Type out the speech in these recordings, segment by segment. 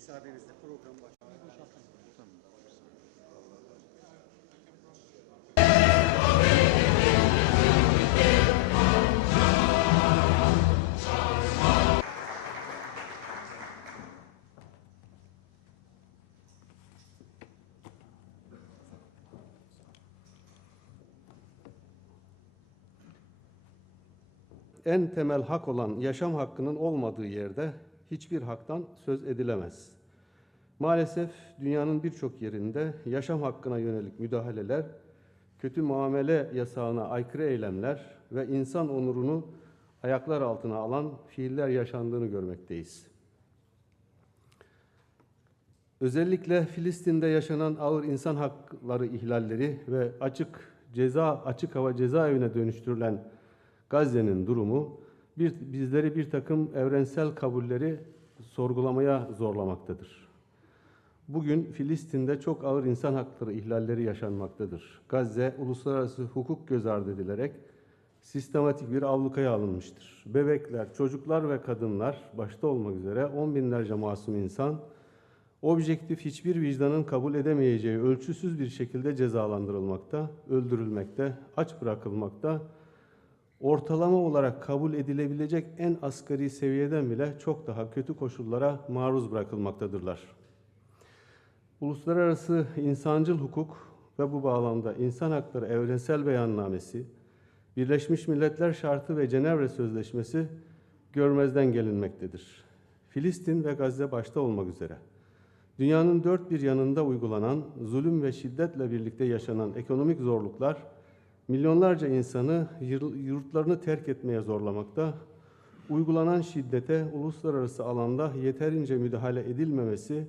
Müsaadenizle program en temel hak olan yaşam hakkının olmadığı yerde hiçbir haktan söz edilemez. Maalesef dünyanın birçok yerinde yaşam hakkına yönelik müdahaleler, kötü muamele yasağına aykırı eylemler ve insan onurunu ayaklar altına alan fiiller yaşandığını görmekteyiz. Özellikle Filistin'de yaşanan ağır insan hakları ihlalleri ve açık ceza açık hava cezaevine dönüştürülen Gazze'nin durumu bir, bizleri bir takım evrensel kabulleri sorgulamaya zorlamaktadır. Bugün Filistin'de çok ağır insan hakları ihlalleri yaşanmaktadır. Gazze uluslararası hukuk göz ardı edilerek sistematik bir avlukaya alınmıştır. Bebekler, çocuklar ve kadınlar başta olmak üzere on binlerce masum insan objektif hiçbir vicdanın kabul edemeyeceği ölçüsüz bir şekilde cezalandırılmakta, öldürülmekte, aç bırakılmakta, ortalama olarak kabul edilebilecek en asgari seviyeden bile çok daha kötü koşullara maruz bırakılmaktadırlar. Uluslararası insancıl hukuk ve bu bağlamda insan hakları evrensel beyannamesi, Birleşmiş Milletler Şartı ve Cenevre Sözleşmesi görmezden gelinmektedir. Filistin ve Gazze başta olmak üzere dünyanın dört bir yanında uygulanan zulüm ve şiddetle birlikte yaşanan ekonomik zorluklar milyonlarca insanı yurtlarını terk etmeye zorlamakta, uygulanan şiddete uluslararası alanda yeterince müdahale edilmemesi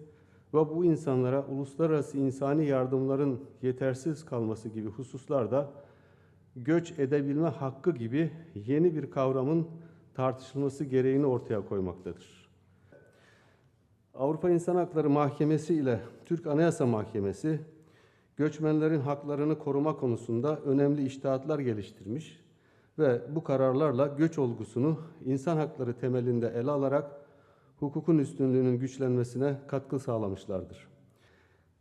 ve bu insanlara uluslararası insani yardımların yetersiz kalması gibi hususlarda göç edebilme hakkı gibi yeni bir kavramın tartışılması gereğini ortaya koymaktadır. Avrupa İnsan Hakları Mahkemesi ile Türk Anayasa Mahkemesi göçmenlerin haklarını koruma konusunda önemli iştahatlar geliştirmiş ve bu kararlarla göç olgusunu insan hakları temelinde ele alarak hukukun üstünlüğünün güçlenmesine katkı sağlamışlardır.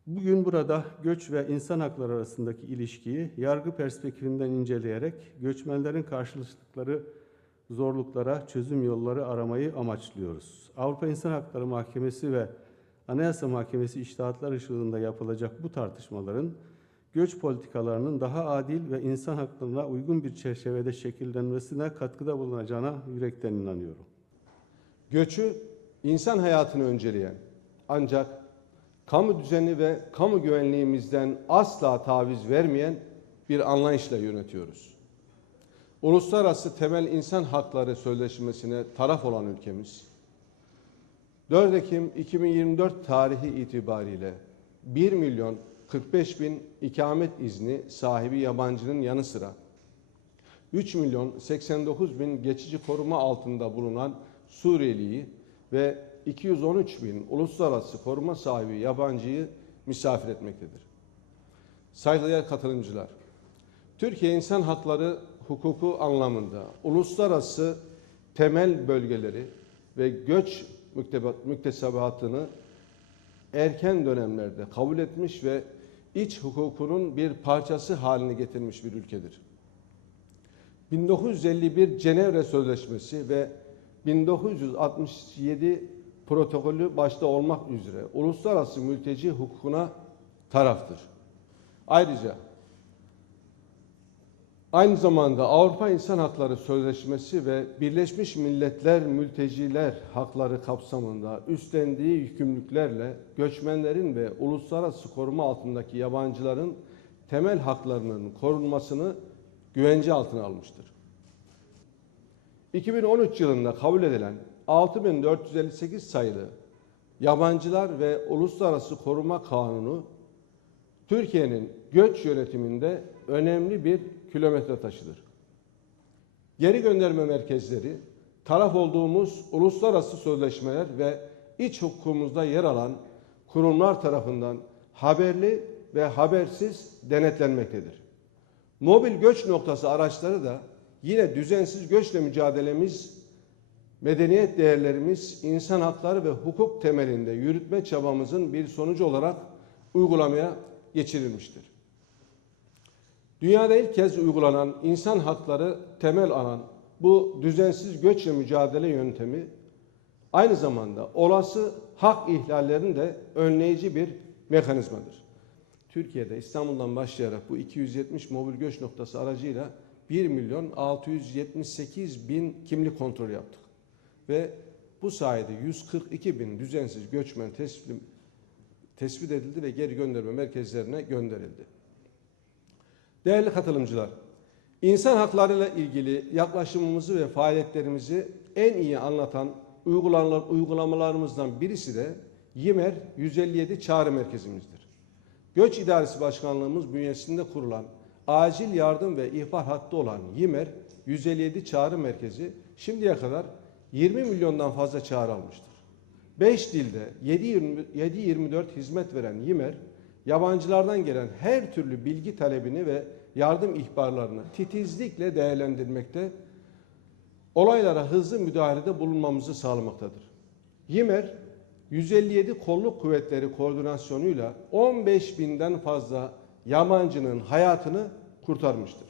Bugün burada göç ve insan hakları arasındaki ilişkiyi yargı perspektifinden inceleyerek göçmenlerin karşılaştıkları zorluklara çözüm yolları aramayı amaçlıyoruz. Avrupa İnsan Hakları Mahkemesi ve Anayasa Mahkemesi iştahatlar ışığında yapılacak bu tartışmaların göç politikalarının daha adil ve insan haklarına uygun bir çerçevede şekillenmesine katkıda bulunacağına yürekten inanıyorum. Göçü insan hayatını önceleyen ancak kamu düzeni ve kamu güvenliğimizden asla taviz vermeyen bir anlayışla yönetiyoruz. Uluslararası Temel İnsan Hakları Sözleşmesi'ne taraf olan ülkemiz, 4 Ekim 2024 tarihi itibariyle 1 milyon 45 bin ikamet izni sahibi yabancının yanı sıra 3 milyon 89 bin geçici koruma altında bulunan Suriyeliyi ve 213 bin uluslararası koruma sahibi yabancıyı misafir etmektedir. Saygıdeğer katılımcılar, Türkiye İnsan Hakları hukuku anlamında uluslararası temel bölgeleri ve göç müktesebatını erken dönemlerde kabul etmiş ve iç hukukunun bir parçası haline getirmiş bir ülkedir. 1951 Cenevre Sözleşmesi ve 1967 protokolü başta olmak üzere uluslararası mülteci hukukuna taraftır. Ayrıca Aynı zamanda Avrupa İnsan Hakları Sözleşmesi ve Birleşmiş Milletler Mülteciler Hakları kapsamında üstlendiği yükümlülüklerle göçmenlerin ve uluslararası koruma altındaki yabancıların temel haklarının korunmasını güvence altına almıştır. 2013 yılında kabul edilen 6458 sayılı Yabancılar ve Uluslararası Koruma Kanunu Türkiye'nin göç yönetiminde önemli bir kilometre taşıdır. Geri gönderme merkezleri, taraf olduğumuz uluslararası sözleşmeler ve iç hukukumuzda yer alan kurumlar tarafından haberli ve habersiz denetlenmektedir. Mobil göç noktası araçları da yine düzensiz göçle mücadelemiz medeniyet değerlerimiz insan hakları ve hukuk temelinde yürütme çabamızın bir sonucu olarak uygulamaya geçirilmiştir. Dünyada ilk kez uygulanan insan hakları temel alan bu düzensiz göçle mücadele yöntemi aynı zamanda olası hak ihlallerinin de önleyici bir mekanizmadır. Türkiye'de İstanbul'dan başlayarak bu 270 mobil göç noktası aracıyla 1 milyon 678 bin kimlik kontrolü yaptık. Ve bu sayede 142 bin düzensiz göçmen teslim, tespit edildi ve geri gönderme merkezlerine gönderildi. Değerli katılımcılar, insan haklarıyla ilgili yaklaşımımızı ve faaliyetlerimizi en iyi anlatan uygulamalar, uygulamalarımızdan birisi de YİMER 157 çağrı merkezimizdir. Göç İdaresi Başkanlığımız bünyesinde kurulan acil yardım ve ihbar hattı olan YİMER 157 çağrı merkezi şimdiye kadar 20 milyondan fazla çağrı almıştır. 5 dilde 7-24 hizmet veren YİMER, yabancılardan gelen her türlü bilgi talebini ve yardım ihbarlarını titizlikle değerlendirmekte, olaylara hızlı müdahalede bulunmamızı sağlamaktadır. YİMER, 157 kolluk kuvvetleri koordinasyonuyla 15 binden fazla yabancının hayatını kurtarmıştır.